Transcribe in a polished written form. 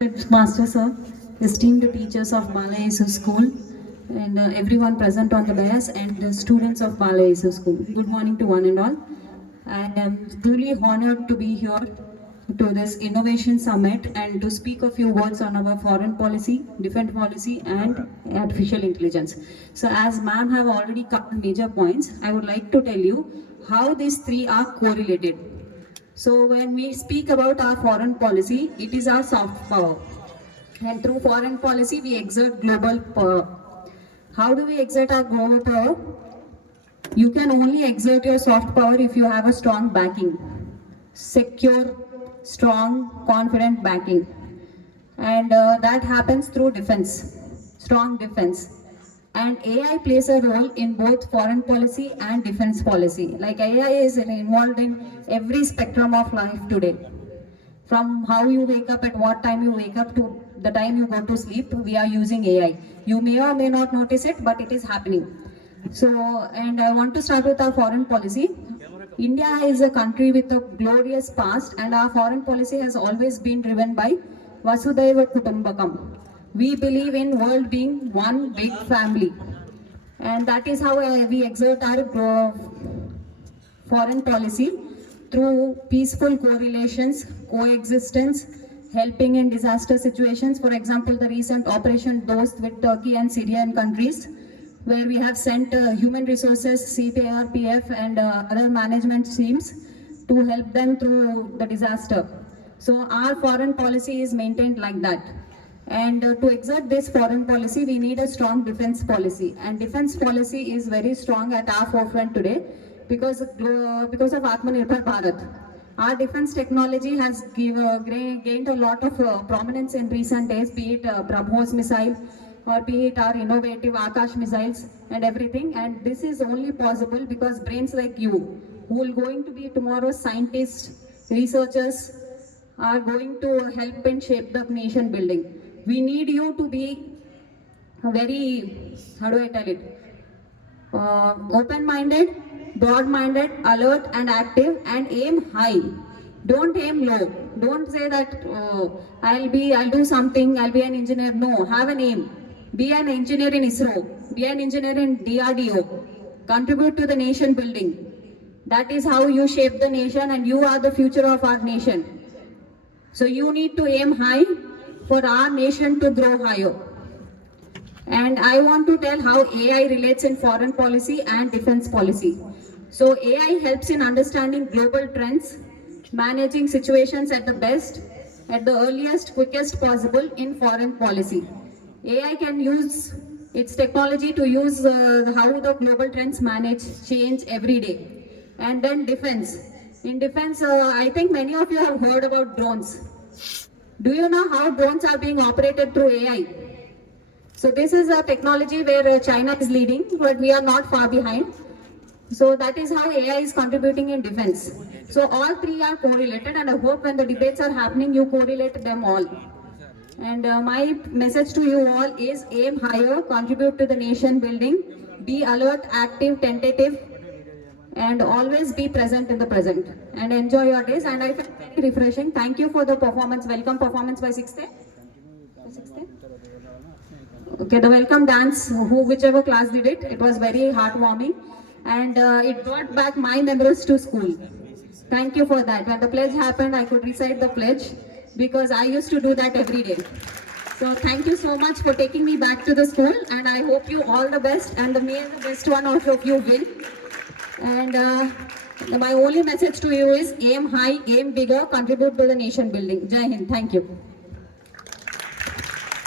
Master sir, esteemed teachers of Bala Yesu School, and everyone present on the dais, and the students of Bala Yesu School. Good morning to one and all. I am truly honored to be here to this innovation summit and to speak a few words on our foreign policy, defense policy, and artificial intelligence. So, as ma'am have already covered major points, I would like to tell you how these three are correlated. So when we speak about our foreign policy, it is our soft power. And through foreign policy, we exert global power. How do we exert our global power? You can only exert your soft power if you have a strong backing. Secure, strong, confident backing. And that happens through defense, strong defense. And AI plays a role in both foreign policy and defense policy. Like AI is involved in every spectrum of life today. From how you wake up, at what time you wake up, to the time you go to sleep, we are using AI. You may or may not notice it, but it is happening. So, and I want to start with our foreign policy. India is a country with a glorious past, and our foreign policy has always been driven by Vasudhaiva Kutumbakam. We believe in world being one big family, and that is how we exert our foreign policy through peaceful correlations, coexistence, helping in disaster situations. For example, the recent Operation Dost with Turkey and Syrian countries, where we have sent human resources, CPRPF, and other management teams to help them through the disaster. So our foreign policy is maintained like that. And to exert this foreign policy, we need a strong defense policy. And defense policy is very strong at our forefront today because of Atmanirbhar Bharat. Our defense technology has gained a lot of prominence in recent days, be it BrahMos missile or be it our innovative Akash missiles and everything. And this is only possible because brains like you, who will going to be tomorrow's scientists, researchers, are going to help and shape the nation building. We need you to be very, how do I tell it, open-minded, broad-minded, alert and active, and aim high. Don't aim low. Don't say that I'll do something, I'll be an engineer. No, have an aim. Be an engineer in ISRO. Be an engineer in DRDO. Contribute to the nation building. That is how you shape the nation, and you are the future of our nation. So you need to aim high for our nation to grow higher. And I want to tell how AI relates in foreign policy and defense policy. So AI helps in understanding global trends, managing situations at the best, at the earliest, quickest possible in foreign policy. AI can use its technology to use how the global trends change every day. And then defense. In defense, I think many of you have heard about drones. Do you know how drones are being operated through AI? So this is a technology where China is leading, but we are not far behind. So that is how AI is contributing in defense. So all three are correlated, and I hope when the debates are happening, you correlate them all. And my message to you all is aim higher, contribute to the nation building, be alert, active, tentative, and always be present in the present, and enjoy your days. And I felt very refreshing. Thank you for the performance, welcome performance by 6th day. Okay, the welcome dance, whichever class did it, it was very heartwarming, and it brought back my memories to school. Thank you for that. When the pledge happened, I could recite the pledge because I used to do that every day. So thank you so much for taking me back to the school, and I hope you all the best, and may the best one of you win. And my only message to you is aim high, aim bigger, contribute to the nation building. Jai Hind. Thank you.